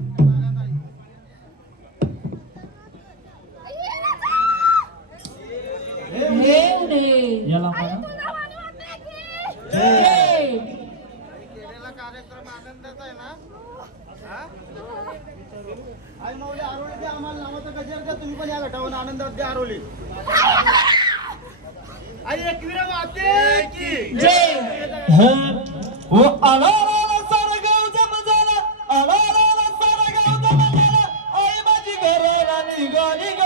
याला केलेला कार्यक्रम आनंदाचा आहे ना. आई माऊली आरोली द्या आम्हाला नावाचा गजर द्या. तुम्ही पण या गटावर आनंदात द्या आरोली. आई एकविरा माते की जय. ओ आला सारा गाव जमा झाला, आला सारा गाव जमा झाला, आई माझी घराला निघाली ग.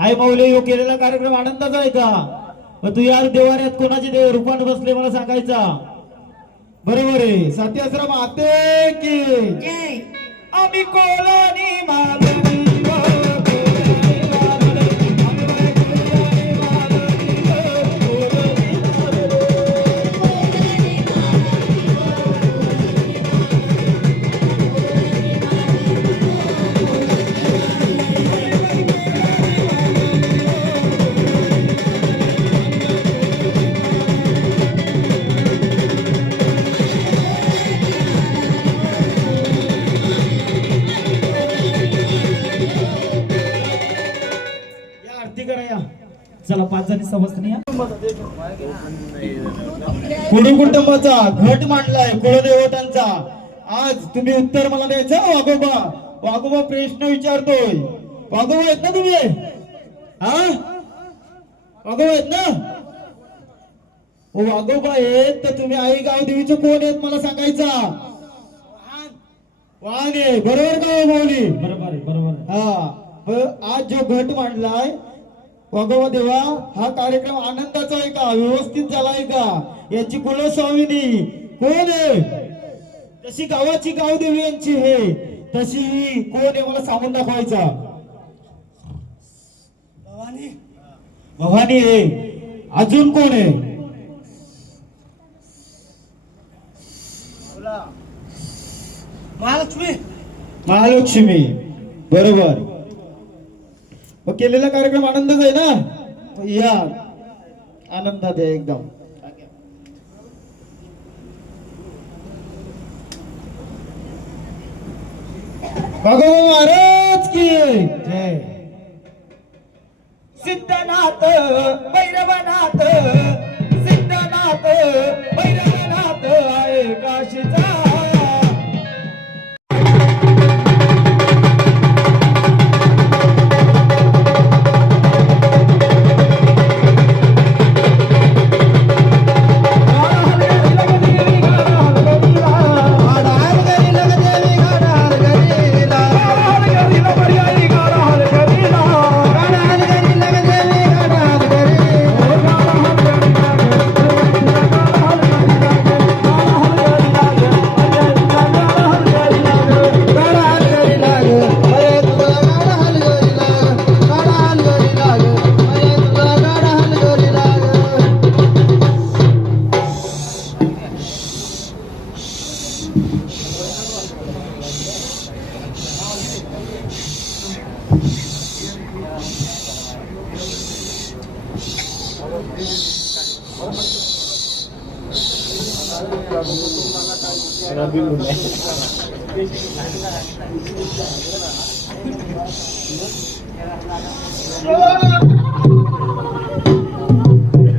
आई माऊली यो केलेला कार्यक्रम आनंदाचा आहे का? मग तू यार देवाऱ्यात कोणाचे देव रूपाने बसले मला सांगायचा. बरोबर आहे. सत्याश्रम आते की आम्ही कोलानी मालनी चला 5 जणी समजते. कुडू कुटुंबाचा घट मांडलाय कुलदेवतांचा. आज तुम्ही उत्तर मला द्यायचं. वाघोबा वाघोबा प्रश्न विचारतोय. वाघोबा आहेत ना तुम्ही? हा वाघोबा आहेत ना? वाघोबा आहेत तर तुम्ही आई गाव देवीचे कोण आहेत मला सांगायचा. वाघ आहे. बरोबर का माऊली? बरोबर आहे. बरोबर. हा आज जो घट मांडलाय वाघोबा देवा हा कार्यक्रम आनंदाचा आहे का? व्यवस्थित झालाय का? याची कुलस्वामिनी कोण आहे? जशी गावाची गावदेवी यांची आहे तशी ही कोण आहे मला सांगून दाखवायचा. भवानी. भवानी आहे. अजून कोण आहे? महालक्ष्मी. महालक्ष्मी. बरोबर. केलेला कार्यक्रम आनंदच आहे ना. या आनंदात आहे एकदम. भगवान महाराज की जय. सिद्धनाथ भैरवनाथ सिद्धनाथ भैरवनाथ आहे काशीचा.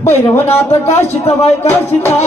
भैरवनाथ काशीचा बाय काशीचा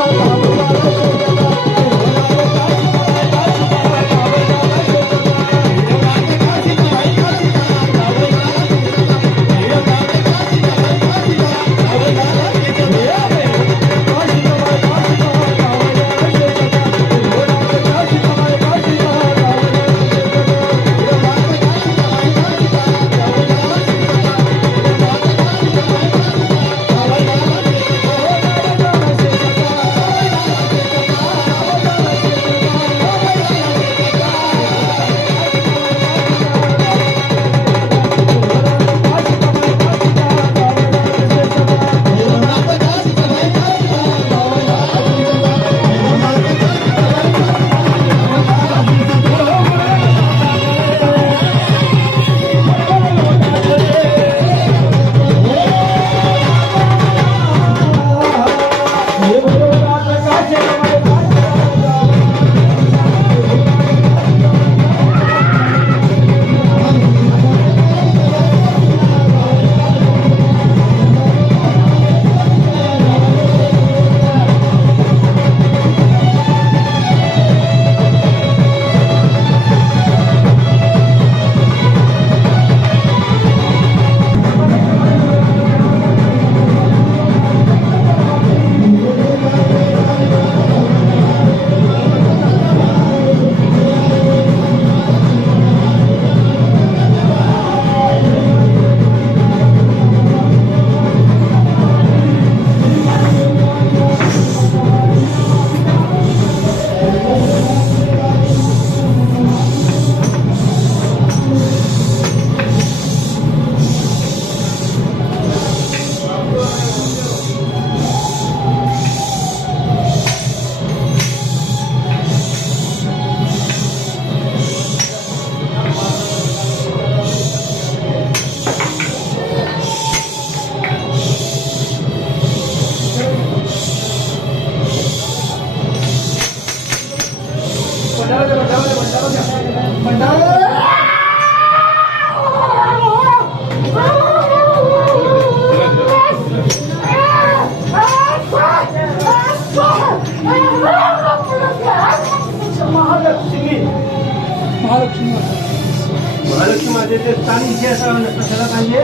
महालक्ष्मी मातेचे स्थान इथे असावं कशाला पाहिजे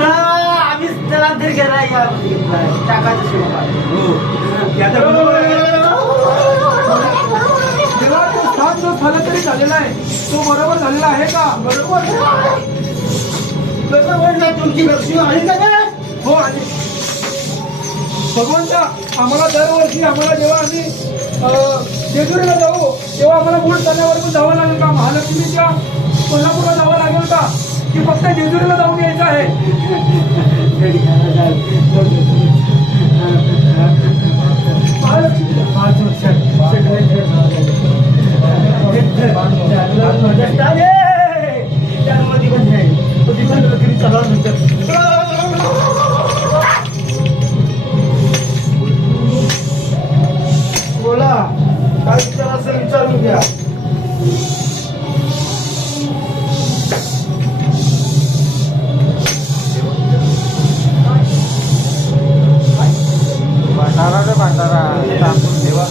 आम्हीच त्याला धीर घेणार टाकायचं शिवाय स्थान जो स्थलांतरित झालेला आहे तो बरोबर झालेला आहे का बरोबर तुमची लक्ष्मी आहे का हो आणि भगवंता आम्हाला दरवर्षी आम्हाला जेव्हा आम्ही जेजुरीला जाऊ तेव्हा आम्हाला मूळ चालण्यावर पण जावं लागेल का महालक्ष्मीच्या कोल्हापूरला जावं लागेल का की फक्त जेजुरीला जाऊन यायचं आहे बोला काय विचार असेल विचारून घ्या भांडारा रे भांडारा देवा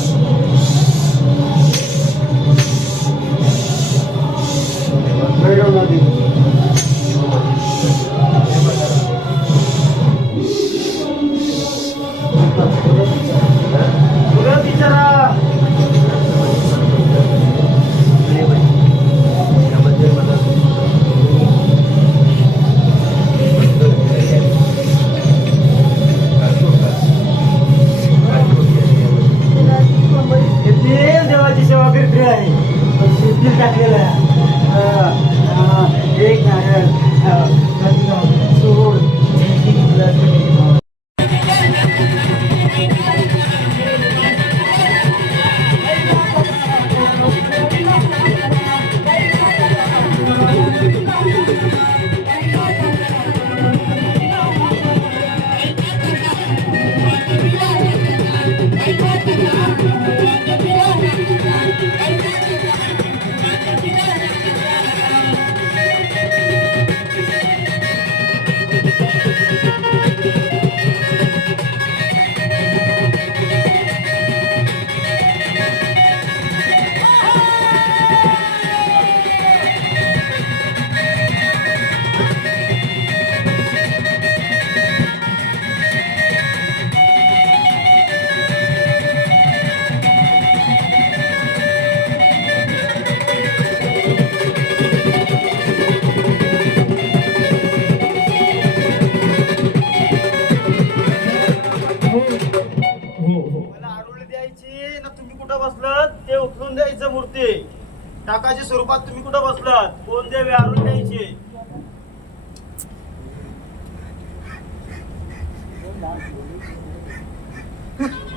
टाकाच्या स्वरूपात तुम्ही कुठं बसलात? कोण देव आणून द्यायचे?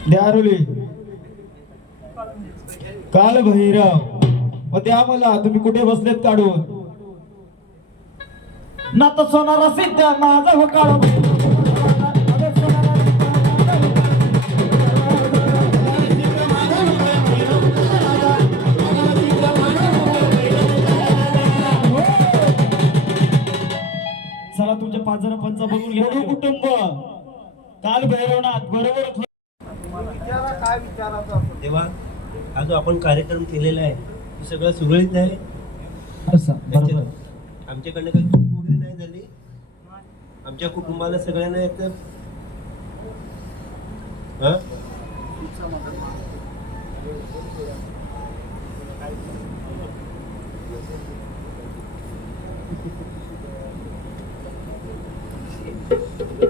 द्यारुली काल भैरव व द्या मला, तुम्ही कुठे बसलेत काढून? ना तर सोनारा सिद्ध माझा हो काळ चला तुमच्या 5 जण पंच बघून घ्या. कुटुंब काल भैरवनाथ बरोबर. तेव्हा हा जो आपण कार्यक्रम केलेला आहे ते सगळं सुरळीत आहे. बरोबर. आमच्याकडनं काही चूक वगैरे नाही झाली. आमच्या कुटुंबाला सगळ्यांना एक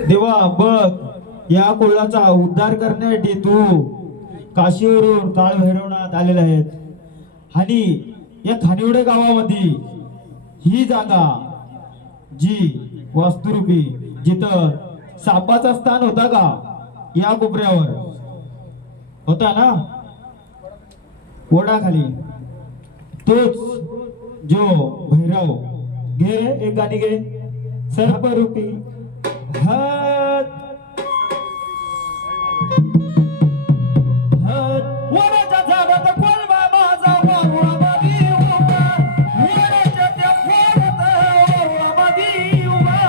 देवा बघ, या कुळाचा उद्धार करण्यासाठी तू काशीवरून काळ भैरवनाथ आलेले आहेत. आणि या खानिवडे गावामध्ये ही जागा जी वास्तुरूपी जिथं सापाचा स्थान होता का, या कोपऱ्यावर होता ना ओढाखाली, तोच जो भैरव. घे एक गाणी घे. सर्परूपी हात वडाच्या झाडात कोलबा माझा वारुळामध्ये उभा, वडाच्या त्या खोडात वारुळामध्ये उभा,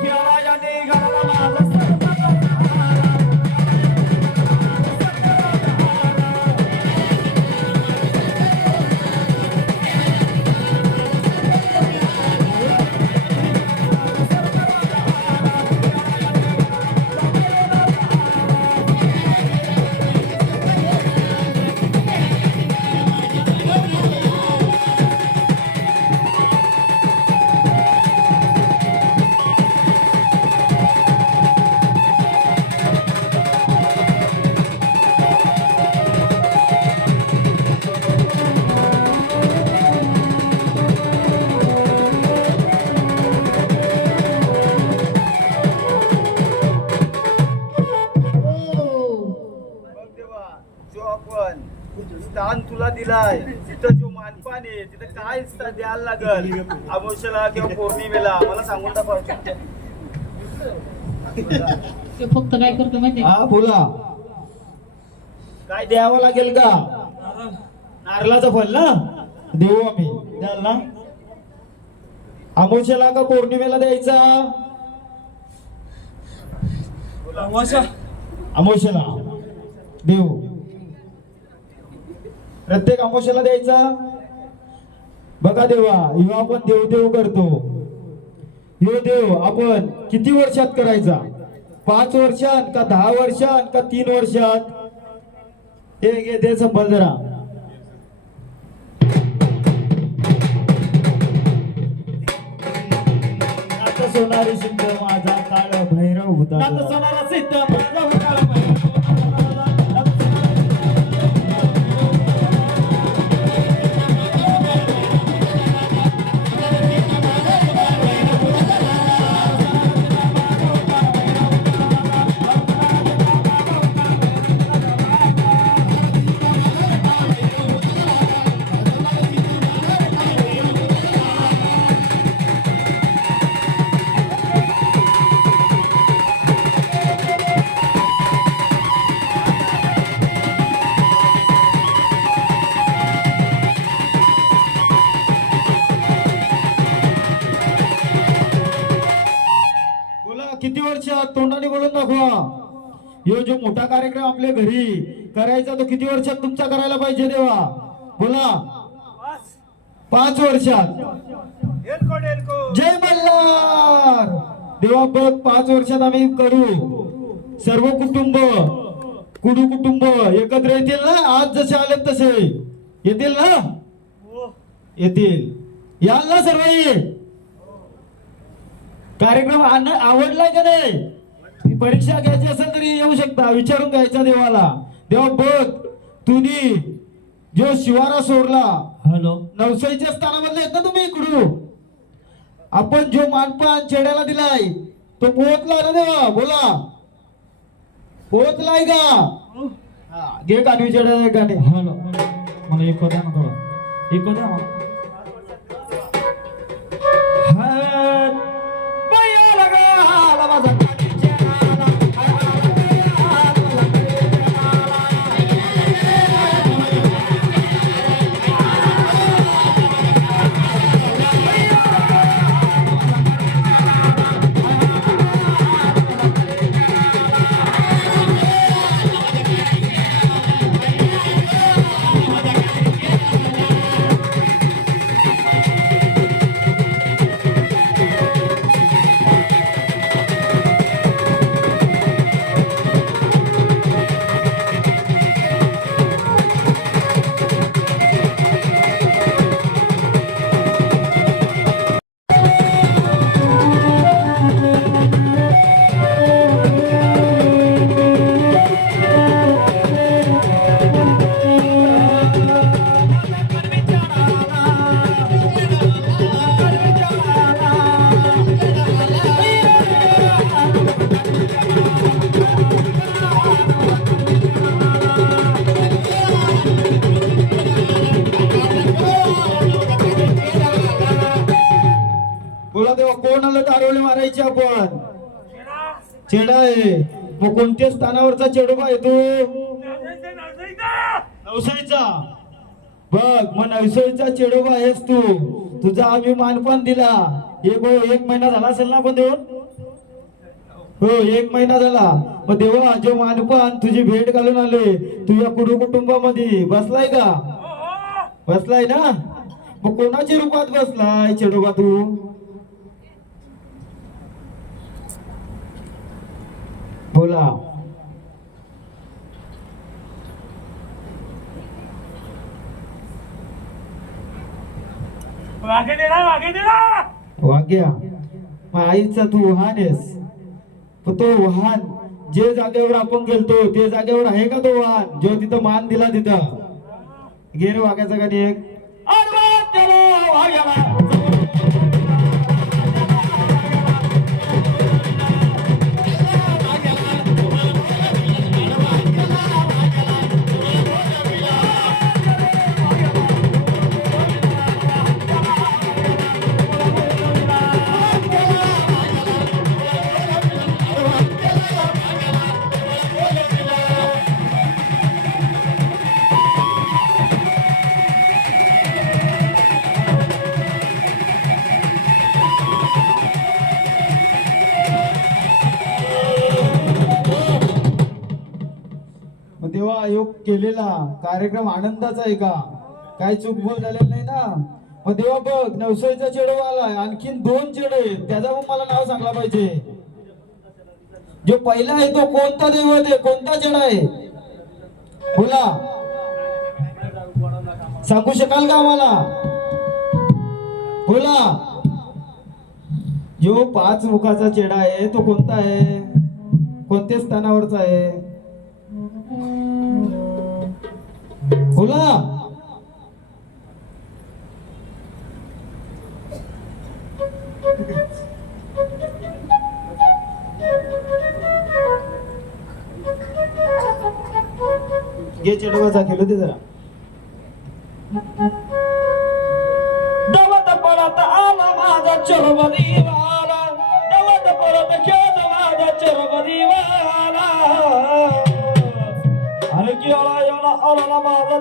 खेळाया निघाला माझा सर्पाचा जो आपण स्थान तुला दिलाय, तिथं जो मानपान आहे तिथं काय द्यायला लागल अमावस्येला किंवा पौर्णिमेला मला सांगून दाखवायचं. ते फक्त काय करतो माहिती हा बोला. काय द्यावं लागेल का? नारळाचं फल ना देऊ आम्ही. द्याल ना? अमावस्येला का पौर्णिमेला द्यायचा? अमावस्येला देऊ. प्रत्येक अमावस्येला द्यायचा. बघा देवा, ह्यो आपण देव देव करतो. ह्यो देव आपण किती वर्षात करायचा? 5 वर्षात का 10 वर्षात का 3 वर्षात? हे घे, दे संपल जरा. नाथ सोनारी सिद्ध माझा काळ भैरव होता. नाथ सोनारा सिद्ध माझा काळ भैरव. किती वर्षात? तोंडाने बोलून दाखवा. ह्यो जो मोठा कार्यक्रम आपल्या घरी करायचा तो किती वर्षात तुमचा करायला पाहिजे देवा? बोला. 5 वर्षात. जय मल्हार. देवा बघ, 5 वर्षात आम्ही करू. सर्व कुटुंब कुटुंब एकत्र येतील ना? आज जसे आले तसे येतील ना? येतील. याल ना सर्व? कार्यक्रम आवडलाय का नाही? परीक्षा घ्यायची असेल तरी येऊ शकता, विचारून घ्यायचा देवाला. देवा बघ, तुम्ही जो शिवारा सोडला हॅलो नवसाईच्या स्थानामधले आहेत ना तुम्ही इकडून. आपण जो मानपान चेड्याला दिलाय तो पोहोचला ना देवा, बोला पोहोचलाय का? हा, घे काढवी चेड्याला एक गाणे. हॅलो मला एक द्या ना थोडं एक द्या मला. बाया लगा हाला माझा काठी चेडाला, बोला देवा कोण आलं तारवली मारायची आपण? चेडा आहे. मग कोणत्या स्थानावरचा चेडोबा आहे तू? नवसाईचा. बघ मग नवसाईचा चेडोबा आहेस तू. तुझा आम्ही मानपान दिला. एक महिना झाला असेल ना आपण देऊन? हो 1 महिना झाला. मग देवा जो मानपान तुझी भेट घालून आले तुझ्या कुटुंबामध्ये बसलाय का? बसलाय ना. मग कोणाच्या रूपात बसलाय चेडोबा तू? बोला. वाग्या मग आईचा तू वाहन आहेस. पण तो वाहन जे जागेवर आपण गेलतो ते जागेवर आहे का तो वाहन जो तिथं मान दिला तिथं? घे रे वाग्याचा गाणी एक. आडवा चलो वाग्याला. तेव्हा आयोग केलेला कार्यक्रम आनंदाचा आहे का? काय चुकबोल झालेलं नाही ना. मग तेव्हा बघ नवसाईचा चेडवा आलाय. आणखीन 2 चेडे त्याचा पण मला नाव सांगला पाहिजे. जो पहिला आहे तो कोणता दैवत आहे? कोणता चेडा आहे? बोला सांगू शकाल का आम्हाला? बोला. जो 5 मुखाचा चेडा आहे तो कोणता आहे? कोणत्या स्थानावरचा आहे? बोला. घे चेडवाचा खेळू दे जरा. दवत पडत आला माझा चरवा दिवाला, दवत पडत खेळ माझा चरवा दिवाला. अरे की आला माझा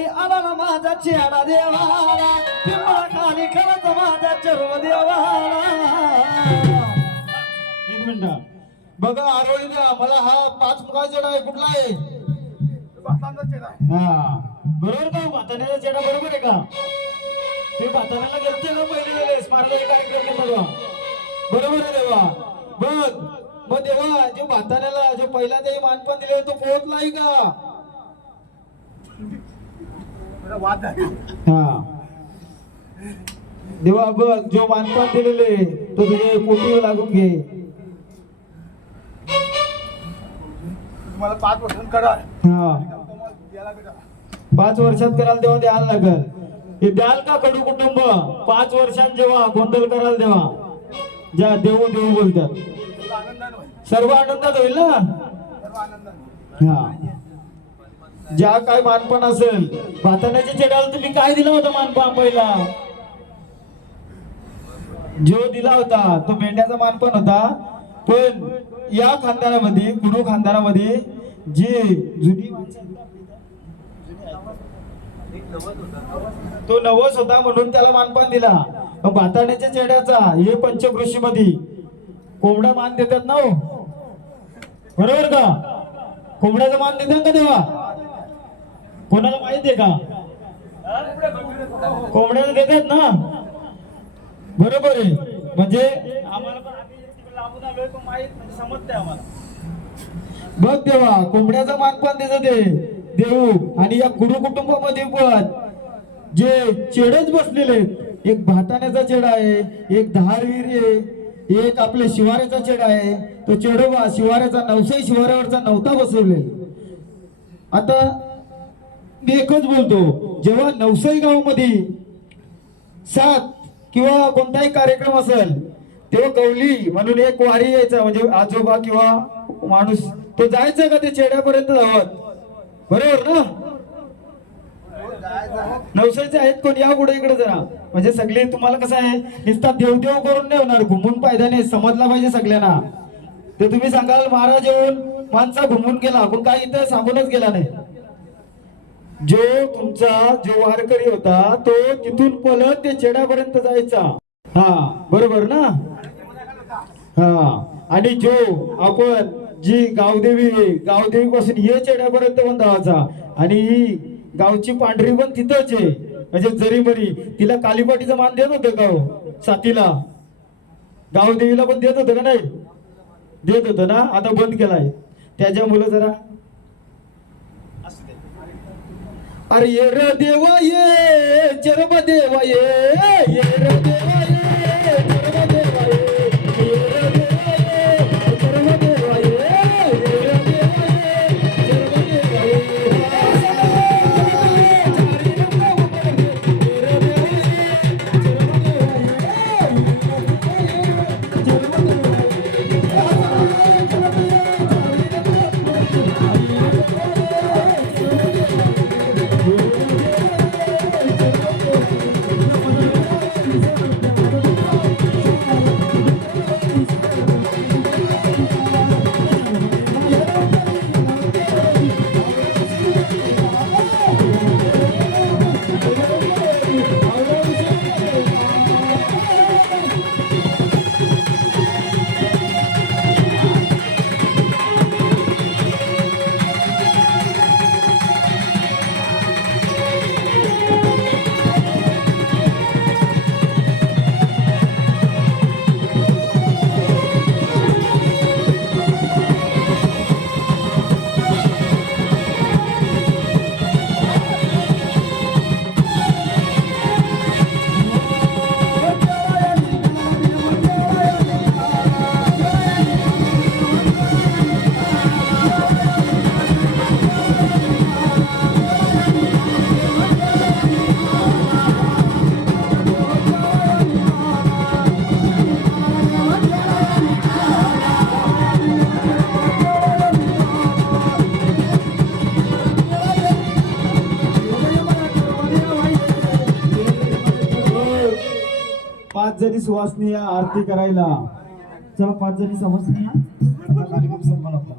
खाली आला ना माझा चेहरा देवाला, पिंपळा खाली खरंच माझा चर्म देवाला. एक मिनिट बघा आरोळी द्या मला. हा 5 मुखाचा चेडा आहे, कुठला आहे? हा बरोबर का? भाताण्याचा चेडा बरोबर आहे का? तुम्ही भाताण्याला गेलते ना पहिले वेळेस स्मारक कार्यक्रम बघा. बरोबर आहे देवा. बघ मग देवा जो भाताण्याला जो पहिला ते मानपान दिले तो पोहोचलाय का? हा देवा बघ जो मानपान दिलेले तो तुझे पोटी लागून घे. तुम्हाला 5 वर्षांत करा. हा 5 वर्षात करायला तेव्हा द्यायला लागल. हे द्याल का कडू कुटुंब? 5 वर्षांत जेव्हा गोंधळ करायला तेव्हा ज्या देऊ देऊ बोलतात सर्व आनंदात होईल ना. हा ज्या काय मानपान असेल भाताण्याच्या चेडाला तुम्ही काय दिला होता मानपान? पहिला जो दिला होता तो मेंढ्याचा मानपान होता. पण या खानदानामध्ये कुडू खानदानामध्ये जे जुनी तो नवस होता म्हणून त्याला मानपान दिला. भाताण्याच्या चेड्याचा हे पंचकृषी मध्ये कोंबडा मान देतात ना हो, बरोबर का? कोंबड्याचा मान देतात का तेव्हा? कोणाला माहित आहे का? कोंबड्याला देतात ना, बरोबर आहे. म्हणजे आम्हाला पण आम्ही तिकडे लांबून आलोय तो माहित म्हणजे समजते आम्हाला. बघ तेव्हा कोंबड्याचा मानपान देतात ते देऊ. आणि या कुडू कुटुंबामध्ये पण जे चेडच बसलेले आहेत, एक भाताण्याचा चेडा आहे, एक धारवीर आहे, एक आपले शिवाऱ्याचा चेडा आहे. तो चेडोबा शिवाऱ्याचा नवसाई शिवाऱ्यावरचा नवता बसवले. आता मी एकच बोलतो, जेव्हा नवसाई गावामध्ये 7 किंवा कोणताही कार्यक्रम असेल तेव्हा कौली म्हणून एक वारी यायचा. म्हणजे आजोबा किंवा माणूस तो जायचा का ते चेड्यापर्यंत धावत? बरोबर ना? नवसाचे आहेत कोण? या पुढे इकडे जरा. म्हणजे सगळे तुम्हाला कसं आहे नुसता देवदेव करून नाही होणार, घुमून फायदा नाही. समजला पाहिजे सगळ्यांना. ते तुम्ही सांगाल महाराज येऊन माणसा घुमून गेला, पण काय इथं सांगूनच गेला नाही. जो तुमचा जो वारकरी होता तो तिथून पळत ते चेड्यापर्यंत जायचा. हा बरोबर ना? हा आणि जो आपण जी गावदेवी पासून ये चेड्यापर्यंत पण धावायचा. आणि गावची पांढरी पण तिथंच आहे. म्हणजे जरी मरी तिला कालीपाटीचा मान देत होतं का हो? साथीला गावदेवीला पण देत होतं का? नाही देत होतं ना. आता बंद केलाय त्याच्यामुळे जरा. अरे ये रे देवा ये चरम देवा ये रे देवा ये चरम देवा ये रे देवा ये चरम देवा ये रे देवा ये चरम देवा जणी सुवासनी या आरती करायला. चला 5 जणी समजनी आता कार्यक्रम संपला आपला.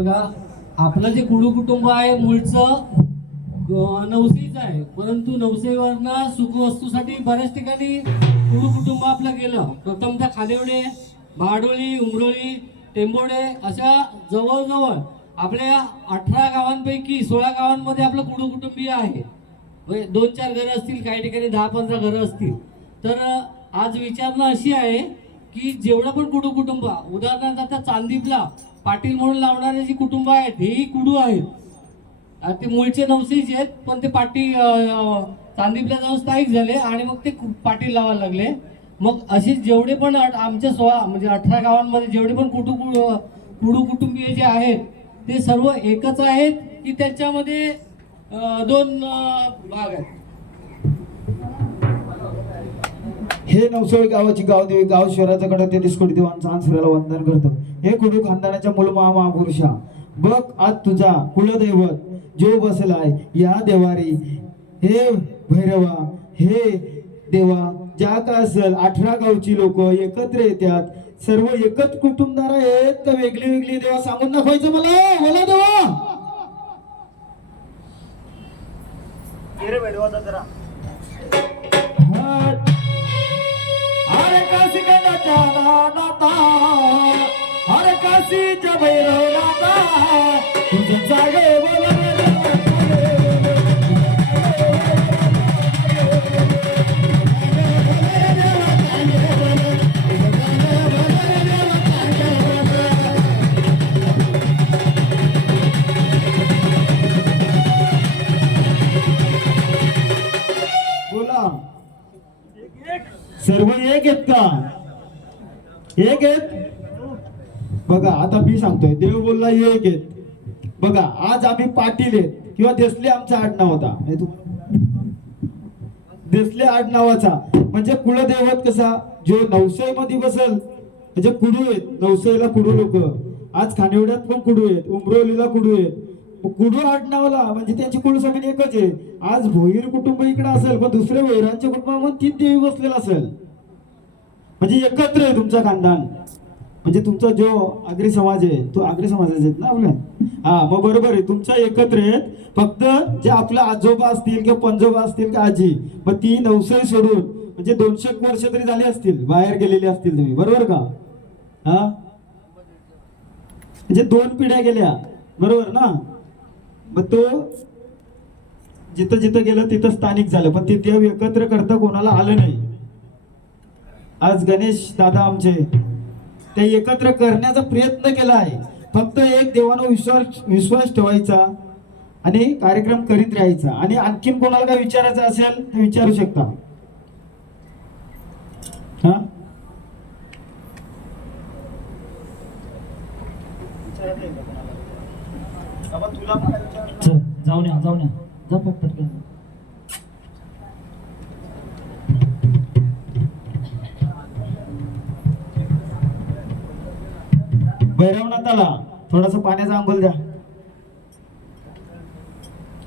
बघा, आपलं जे कुडू कुटुंब आहे मूळचं नवसेच आहे, परंतु नवसेवरनं सुखवस्तूसाठी बऱ्याच ठिकाणी कुडू कुटुंब आपलं गेलं. प्रथमतः खादेवडे, भाडोळी, उमरोळी, टेंबोडे अशा जवळजवळ आपल्या 18 गावांपैकी 16 गावांमध्ये आपलं कुडू कुटुंबीय आहे. 2-4 घरं असतील, काही ठिकाणी 10-15 घरं असतील. तर आज विचारणा अशी आहे की जेवढं पण कुडू कुटुंब, उदाहरणार्थ आता चांदीपला पाटील म्हणून लावणारे जी कुटुंब आहेत हेही कुडू आहेत. ते मूळचे नवसेचे आहेत, पण ते चांदीपला जाऊन स्थायिक झाले आणि मग ते पाटील लावायला लागले. मग असे जेवढे पण आमच्या 16 म्हणजे 18 गावांमध्ये जेवढे पण कुडू कुटुंबीय जे आहेत ते सर्व एकच आहेत की त्यांच्यामध्ये 2 भाग आहेत. हे नवसोळी गावाची गावदेवी, गाव शहराचा कडे ते दिसकोटी देवांचा आंसऱ्याला वंदन करतो. हे कुडू खानदानाच्या मूलमा महापुरुषा, बघ आज तुझा कुलदैवत जो बसलाय या देवारी. हे भैरवा, हे देवा, ज्या का असेल 18 गावची लोक एकत्र येतात, सर्व एकच कुटुंबदार आहेत तर वेगळी वेगळी देवा सांगून दाखवायचं मला देवा. ये रे भैरवाचा जरा. अरे काशी गणाच्या नाता, अरे काशीच्या भैरव नाता, तुझं जागे बोला सर्व एक आहेत का? एक आहेत. बघा आता मी सांगतोय, देव बोलला एक आहेत. बघा आज आम्ही पाटील आहेत किंवा देसले आमचा आडनाव होता, देसले आडनावाचा म्हणजे कुलदैवत कसा जो नवसाई मध्ये बसल म्हणजे कुडू आहेत. नवसाईला कुडू लोक, आज खानिवड्यात पण कुडू आहेत, उमरोलीला कुडू आहेत. कुडू आडनावला म्हणजे त्यांची कुळ सगळी एकच आहे. आज भोईर कुटुंब इकडे असेल पण दुसऱ्या भोईरांच्या कुटुंबामध्ये 3 देवी बसलेला असेल म्हणजे एकत्र आहे तुमचा खानदान. म्हणजे तुमचा जो आगरी समाज आहे तो आगरी समाजाचे आहेत ना आपल्या. हा मग बरोबर आहे, तुमचा एकत्र आहेत. फक्त जे आपला आजोबा असतील किंवा पंजोबा असतील का आजी, मग ती नवसाई सोडून म्हणजे 200 वर्ष तरी झाली असतील, बाहेर गेलेली असतील तुम्ही, बरोबर का? हा म्हणजे 2 पिढ्या गेल्या, बरोबर ना? मग तो जिथं जिथं गेलं तिथं स्थानिक झालं, पण ते देव एकत्र करता कोणाला आलं नाही. आज गणेश दादा आमचे ते एकत्र करण्याचा प्रयत्न केला आहे. फक्त एक देवानं विश्वास ठेवायचा आणि कार्यक्रम करीत राहायचा. आणि आणखीन कोणाला काय विचारायचं असेल तर विचारू शकता. हा तुला पण काय विचारायचं? चल जाऊन या जा पटपट. भैरवनाथाला थोडासा पाण्याचा अंघोल द्या.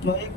तो एक